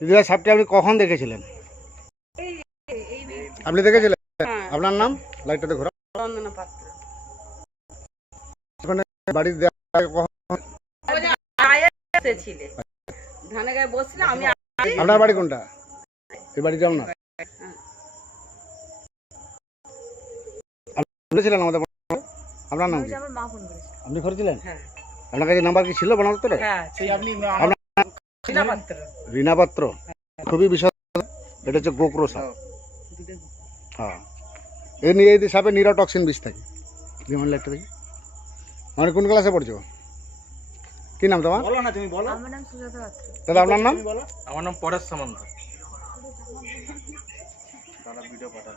দিদিভাই সাপটি আপনি কখন দেখেছিলেন? আপনি দেখেছিলেন? আপনার নাম? লাইটটাতে ঘোরা বাড়ির আপনার বাড়ি কোনটা? এই আপনার? আপনি বলেছিলেন আমাদের আপনার নাম কি? আমার মা ফোন করেছে আপনি করেছিলেন? হ্যাঁ। আপনার কাছে নাম্বার কি ছিল বানাতে হ্যাঁ রিনা পাত্র খুবই বিষয় এটা হচ্ছে গোকরো সাপ। হ্যাঁ। এই নিয়ে এই সাপে নিরোটক্সিন বিষ থাকে। যেমন লাইটটা দেখি মানে কোন ক্লাসে পড়ছো? কি নাম তোমার? বলো না তুমি বলো। আমার নাম সুজাতা পাত্র। দাদা আপনার নাম? বলো। আমার নাম পরেশ সামন্ত। দাদা ভিডিও পাঠান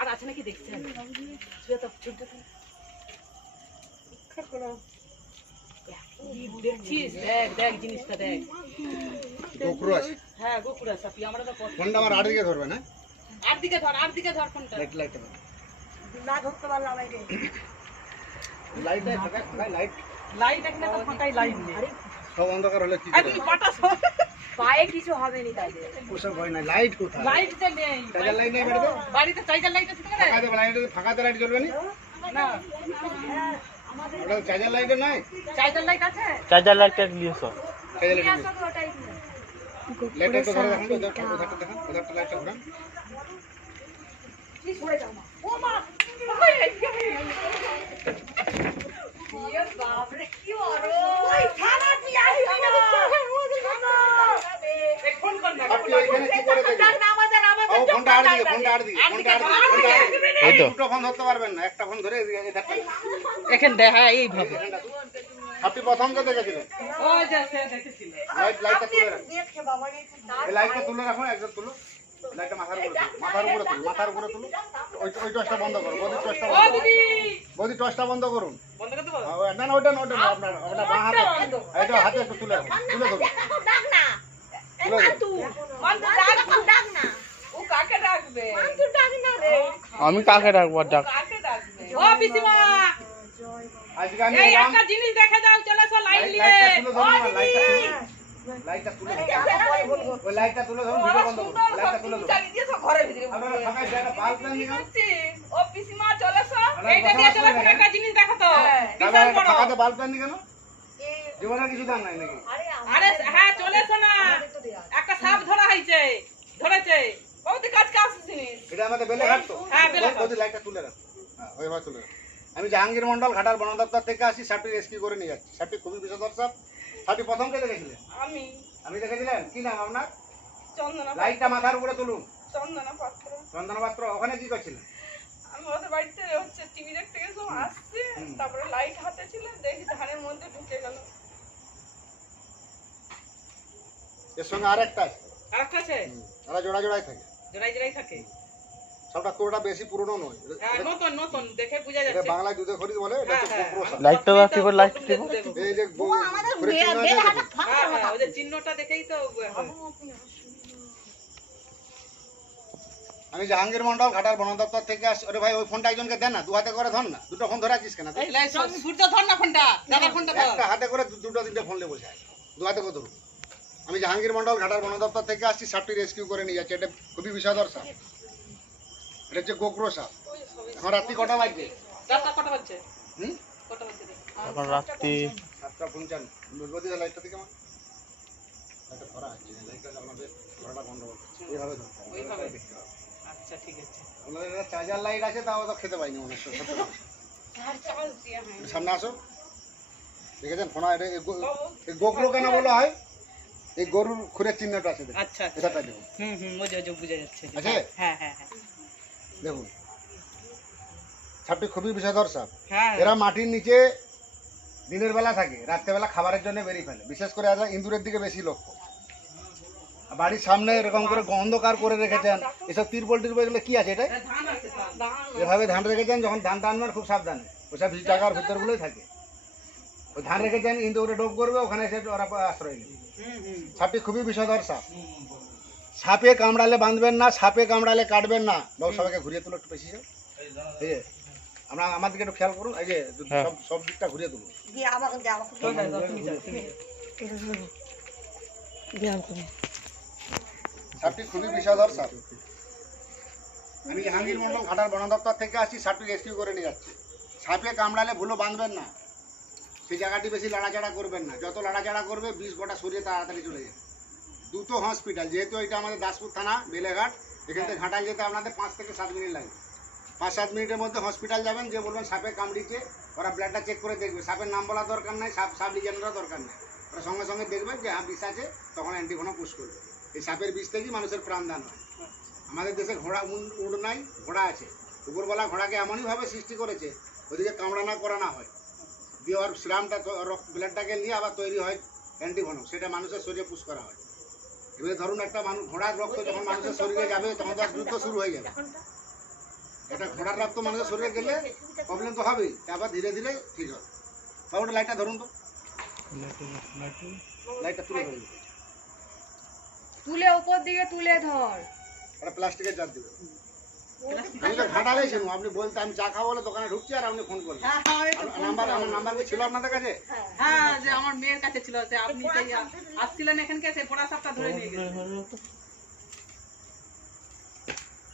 আর আছে নাকি দেখছেন সুজাতা চুলটা দেখছিস দেখ দেখ জিনিসটা দেখ গোকরো আছে হ্যাঁ গোকুড়া সাপি আমরা তো পছন্দ ফোনটা আমার আর দিকে ধরবে না আর দিকে ধর আর দিকে ধর ফোনটা লাইট লাইটটা না ধরতে পারলাম লাইট লাইট লাইট এখানে তো ফাঁকাই লাইট নেই। সব অন্ধকার হলে কি পাটা পায়ে কিছু হবে না তাইলে ওসব হয় না লাইট কোথায়? লাইট তো নেই। চার্জার লাইট নেই বাড়িতে? বাড়িতে চার্জার লাইট আছে ফাঁকাতে লাইট লাইট জ্বলবে না? না। ওটা চার্জার লাইটে নাই? চার্জার লাইট আছে? চার্জার লাইটটা নিয়ে এসো। চার্জার লাইট তো ওটাই তো ধরে যাও মা। ও মা! এখান দেখা এইভাবে আপনি প্রথম কে দেখেছিলেন লাইটটা তুলে রাখুন একদম তুলো। লাইটটা মাথার উপরে মাথার উপরে তুলো মাথার উপরে তুলো। ওই ওই টসটা বন্ধ করুন বদি বন্ধ বদি! বন্ধ করুন। না না না আপনার আপনার বাঁ হাতে এটা হাতে একটু তুলে তুলে ধরুন। আমি কাকে ডাকবো ডাক আজকে আমি একটা জিনিস দেখে দাও চলে লাইট- নিয়ে। লাইটটা তুলে ধরুন না লাইটটা তুলে লাইটটা তুলে ওই লাইটটা তুলে ধরুন ভিডিও বন্ধ করুন লাইটটা তুলে ধরুন ঘরে ভিতরে আপনারা ফাঁকায় জায়গা বাল্ব লাইন নিয়ে ও পিসিমা চলে এইটা দিয়ে চলে একটা জিনিস দেখো তো। বিশাল বড়। ফাঁকাতে বাল্ব লাইন কেন জীবনের কিছু দাম নাই নাকি? আরে হ্যাঁ চলে এসো না। একটা সাপ ধরা হয়েছে ধরেছে। বহুত কাজ কাজ জিনিস। এটা আমাদের বেলে ঘাট তো। হ্যাঁ, বেলেঘাট। বৌদি লাইটটা তুলে রাখ। হ্যাঁ ওইভাবে তুলে রাখ। আমি জাহাঙ্গীর মন্ডল ঘাটার বন দপ্তর থেকে আসি সাপটি রেস্কিউ করে নিয়ে যাচ্ছি। সাপটি খুবই বিষধর সাপ। সাপটি প্রথম কে দেখেছিলেন আমি। আমি দেখেছিলেন? কি নাম আপনার? চন্দনা লাইটটা মাথার উপরে তুলুন। চন্দনা পাত্র। চন্দনা পাত্র ওখানে কি করছিলেন? আমি ওদের বাড়িতে হচ্ছে টিভি দেখতে গেছিলাম আসছি তারপরে লাইট হাতে ছিল দেখি ধানের মধ্যে ঢুকে গেল। এর সঙ্গে আর একটা আছে। আর একটা আছে ওরা জোড়া জোড়াই থাকে। জোড়াই জোড়াই থাকে? সবটা তোরটা বেশি পুরনো নয়। নতুন নতুন দেখে বোঝা এটা যাচ্ছে। দুধে খরিদ বলে এটা হচ্ছে লাইটটা দাও কি লাইট দিব। এই যে বউ- করে চিহ্ন আছে দেখুন। হ্যাঁ ওই যে চিহ্নটা দেখেই তো আমি জাহাঙ্গীর মন্ডল ঘাটার বন দপ্তর থেকে আসছি। ওরে ভাই ওই ফোনটা একজনকে দেন না দু হাতে করে ধর না। দুটো ফোন ধরে আছিস কেন? ধর না ফোনটা। দাদা ফোনটা ধর। একটা হাতে করে দুটো তিনটে ফোন লেবো যায় দু হাতে করে ধরুন। আমি জাহাঙ্গীর মন্ডল ঘাটার বন দপ্তর থেকে আসছি সাপটি রেস্কিউ করে নিয়ে যাচ্ছি। এটা খুবই বিষাদর সাপ। এটা হচ্ছে গোকরো সাপ। এখন রাত্রি কটা বাজছে? হুম? এখন রাত্রি সাতটা পঞ্চান্ন। লাইটটা থেকে আমার। লাইটটা ধরা আছে লাইটটা আপনাদের ধরাটা গন্ডগোল এইভাবে ধরতে হবে, ওইভাবে? দেখতে হবে। আচ্ছা ঠিক আছে। আমাদের চার্জার লাইট আছে তাও তো খেতে পাইনি মনে হচ্ছে সামনে আসো। দেখেছেন? ফোনা এটা এই গো- এই গোকরো কেন বলা হয়? এই গরুর খুরের চিহ্নটা আছে আচ্ছা। আচ্ছা হুম হুম বোঝা যাচ্ছে। আছে? হ্যাঁ হ্যাঁ হ্যাঁ। দেখুন। সাপটি খুবই বিষধর সাপ হ্যাঁ। এরা মাটির নিচে দিনের বেলা থাকে রাত্রেবেলা খাবারের জন্য বেরিয়ে ফেলে। বিশেষ করে এরা ইন্দুরের দিকে বেশি লক্ষ্য। বাড়ির সামনে এরকম করে অন্ধকার করে রেখেছেন। এসব তিরপল টিরপল এগুলো কি আছে ধান এভাবে ধান রেখেছেন যখন ধান টানবেন খুব সাবধানে। ওসব জায়গার ভিতরগুলোই থাকে। ওই ধান রেখেছেন ইন্দুরে ডোব করবে ওখানে এসে ওরা আশ্রয় নেবে। হুম সাপটি খুবই বিষধর সাপ সাপে কামড়ালে বাঁধবেন না সাপে কামড়ালে কাটবেন না। বাবু সবাইকে ঘুরিয়ে তুলো একটু বেশি যাও ঠিক আছে? আমরা আমার দিকে একটু খেয়াল করুন এই যে হ্যাঁ। সব সব দিকটা ঘুরিয়ে তুলো। তো যাও, যাও, তুমি যাও তুমি যাও। সাপটি খুবই বিষধর সাপ। আমি জাহাঙ্গীর মন্ডল ঘাটার বন দপ্তর থেকে আসছি সাপটি রেস্কিউ করে নিয়ে যাচ্ছি। সাপে কামড়ালে ভুলো বাঁধবেন না। সেই জায়গাটি বেশি লাড়াচাড়া করবেন না। যত লাড়াচাড়া করবে বিষ গোটা সরিয়ে তাড়াতাড়ি চলে যাবে। দুটো হসপিটাল যেহেতু এটা আমাদের দাসপুর থানা, বেলেঘাট, এখান থেকে ঘাটাল যেতে আপনাদের পাঁচ থেকে সাত মিনিট লাগে। পাঁচ সাত মিনিটের মধ্যে হসপিটাল যাবেন, যে বলবেন সাপে কামড়িছে, ওরা ব্লাডটা চেক করে দেখবে। সাপের নাম বলা দরকার নাই, সাপ সাপ লিজানোর দরকার নেই। ওরা সঙ্গে সঙ্গে দেখবে যে হ্যাঁ বিষ আছে, তখন অ্যান্টিভোনা পুশ করবে। এই সাপের বিষ থেকেই মানুষের প্রাণদান হয়। আমাদের দেশে ঘোড়া উড় নাই, ঘোড়া আছে। উপরবেলা ঘোড়াকে এমনইভাবে সৃষ্টি করেছে, ওদিকে কামড়ানা করানো হয়। দিয়ে ওর শ্রামটা ব্লাডটাকে নিয়ে আবার তৈরি হয় অ্যান্টিভোনম সেটা মানুষের শরীরে পুশ করা হয়। এবারে ধরুন একটা মানুষ ঘোড়ার রক্ত যখন মানুষের শরীরে যাবে তখন তার যুদ্ধ শুরু হয়ে যাবে। এটা ঘোড়ার রক্ত মানুষের শরীরে গেলে প্রবলেম তো হবেই তারপর ধীরে ধীরে ঠিক হবে। তারপর ওটা লাইটটা ধরুন তো। লাইটটা তুলে ধরুন। তুলে উপর দিকে তুলে ধর। একটা প্লাস্টিকের জার দেবে। আমি তো ঘাটালেই ছিলাম আপনি বলতে আমি চা খাব বলে দোকানে ঢুকছি আর আপনি ফোন করলেন। হ্যাঁ হ্যাঁ ওই তো আমার নাম্বার আমার নাম্বার কি ছিল আপনাদের কাছে? হ্যাঁ যে আমার মেয়ের কাছে ছিল যে আপনি আসছিলেন এখানকে সেই পড়া সাপটা ধরে নিয়ে গেলেন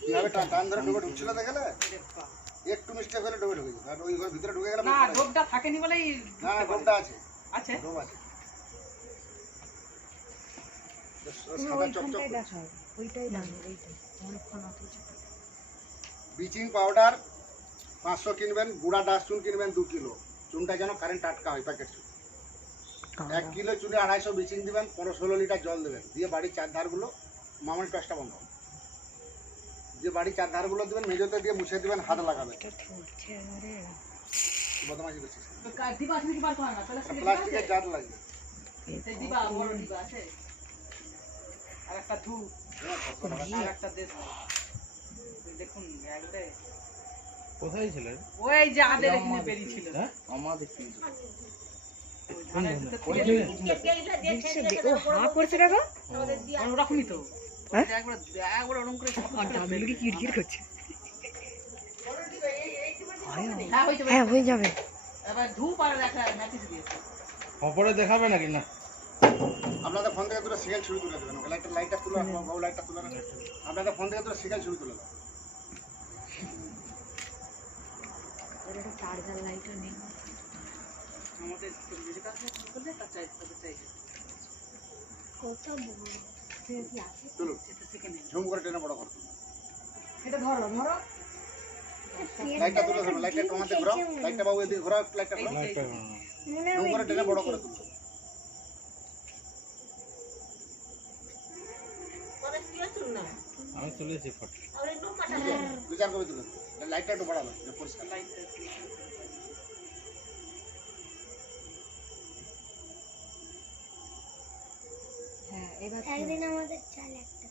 কীভাবে টান টান ধরে ঢুকে ঢুকছিল দেখলে? একটু মিস্টেক হলে ঢুকে ঢুকে আর ওই ঘর ভিতরে ঢুকে গেলে না ডোবটা থাকেনি বলেই। না ডোবটা আছে। আছে? ডোব আছে। সাদা চকচক ওইটাই দাম ওইটাই। অনেকক্ষণ অত ব্লিচিং পাউডার পাঁচশো কিনবেন গুঁড়া চুন কিনবেন দু কিলো। চুনটা যেন কারেন্ট টাটকা হয় প্যাকেট চুন। এক কিলো চুনে আড়াইশো ব্লিচিং দিবেন পনেরো ষোলো লিটার জল দেবেন। দিয়ে বাড়ির চার ধারগুলো মামনি টসটা বন্ধ হবে। যে বাড়ির চার ধারগুলো দেবেন মেজোতে দিয়ে মুছে দিবেন হাত লাগাবেন। বদমাশি করছিস। প্লাস্টিকের জার লাগবে। সেই দিবা বড় দিবা আছে? আর একটা ধূপ। আর একটা দেশ। দেখুন একবারে। কোথায় ছিলেন? ওই যে আদের এখানে বেরিয়েছিল হ্যাঁ? আমাদের কি ওই ধানের ভিতর থেকে দেখছ দে- ও হা করছে দেখো ওরকমই তো? একবার একবার ওরকম করে কিরকির করছে। হ্যাঁ যাবে। এবার ধূপ আর একটা ম্যাচিস খবরে দেখাবে নাকি? না। আপনাদের ফোন থেকে দুটো সিগন্যাল ছবি তুলে দেবেন। লাইটটা লাইটটা তুলে লাইটটা তুলে। আপনাদের ফোন থেকে দুটো সিগন্যাল ছবি তুলে দেবেন। ওর একটা চার্জার লাইটও নেই। আমাদের কাজ করলে তার চাই। তাদের চাইছে কত সেকেন্ডে ঝুম করে টেনে বড় করুন এটা ধরো ধরো। লাইটটা তুলে ধরুন লাইটটা আমাদের ঘোরাও। লাইটটা বাবু এদিকে ঘোরাও লাইটটা ঘোরাও। ঝুম করে টেনে বড় করে তুলুন আমি তুলেছি ফটো। দু চার কপি লাইটটা একটু বাড়ালো পরিষ্কার। হ্যাঁ একদিন আমাদের চাল একটা।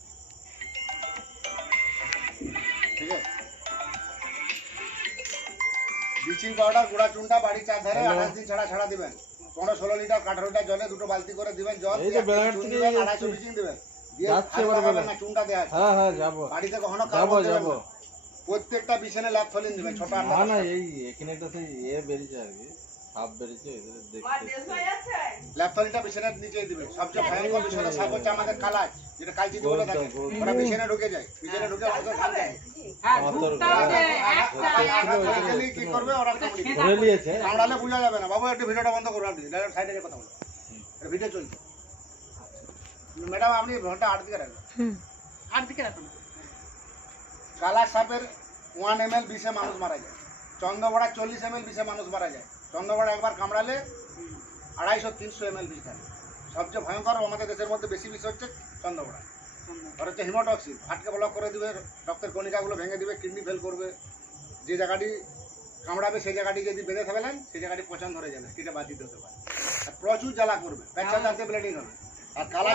ঠিক আছে। ব্লিচিং পাউডার গুঁড়া চুনটা বাড়ির চার ধারে আঠাশ দিন ছাড়া ছাড়া দিবেন। পনেরো ষোলো লিটার আঠারো লিটার জলে দুটো বালতি করে দিবেন জল আড়াইশো ব্লিচিং দিবেন। যাচ্ছি এবার বেলা। হ্যাঁ হ্যাঁ যাব। বাড়িতে কখনো যাব যাব। প্রত্যেকটা বিছানে দিবেন ছোট না না এই এখানে একটা সেই এ বেরিয়েছে আর কি সাপ বেরিয়েছে এদের আর দেখতে দেশ ভাই আছে? ল্যাপথলিটা বিছানার নিচেই দিবেন সবচেয়ে ভয়ঙ্কর বিষয় সাপ হচ্ছে আমাদের কালাজ যেটা বলে থাকে ওরা বিছানে ঢুকে যায় বিছানে ঢুকে। হ্যাঁ করে। কি করবে ওরা কামড়ে নিয়েছে কামড়ালে বোঝা যাবে না। বাবু একটু ভিডিওটা বন্ধ করুন আপনি ডাইরেক্ট সাইডে কথা ভিডিও চলছে। ম্যাডাম আপনি ঘণ্টা আট দিকে রাখবেন আর দিকে রাখুন। কালা সাপের ওয়ান এম এল বিষে মানুষ মারা যায়। চন্দ্রবড়া চল্লিশ এম এল বিষে মানুষ মারা যায়। চন্দ্রবড়া একবার কামড়ালে আড়াইশো তিনশো এম এল বিষ থাকে সবচেয়ে ভয়ঙ্কর আমাদের দেশের মধ্যে বেশি বিষ হচ্ছে চন্দ্রবড়া। আর হচ্ছে হিমোটক্সিন। হাটকে ব্লক করে দিবে রক্তের কণিকাগুলো ভেঙে দিবে কিডনি ফেল করবে। যে জায়গাটি কামড়াবে সেই জায়গাটি যদি বেঁধে ফেলেন সেই জায়গাটি পছন্দ ধরে যাবে কিটা বাদ দিতে হতে পারে। আর প্রচুর জ্বালা করবে। পেঁচা চালতে ব্লিডিং হবে আর কালা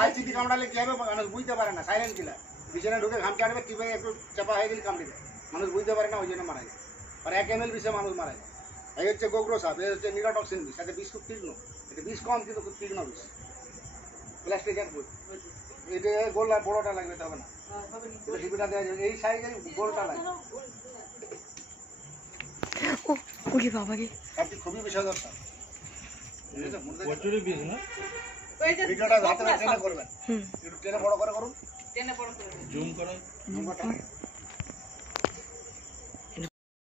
কালচিটি কামড়ালে কি হবে মানুষ বুঝতে পারে না সাইলেন্ট কিলার বিছানা ঢুকে ঘাম চাটবে টিপে একটু চাপা হয়ে গেলে কামড়ে দেয়। মানুষ বুঝতে পারে না ওই জন্য মারা যায়। আর এক এম এল বিষে মানুষ মারা যায়। এই হচ্ছে গোগ্রো সাপ এই হচ্ছে নিরোটক্সিন বিষ এতে বিষ খুব তীক্ষ্ণ। এটা বিষ কম কিন্তু খুব তীক্ষ্ণ বিষ। প্লাস্টিক এক বই এটা গোল আর বড়টা লাগবে তবে না। এটা টিপিটা দেওয়া যাবে এই সাইজের গোলটা লাগবে। ও ওরে বাবা রে খুবই? মনে প্রচুরই বিষ না? ভিডিওটা হাতে টেনে করবেন। হুম। একটু টেনে বড় করে করুন। টেনে বড় করে। জুম করো নম্বরটা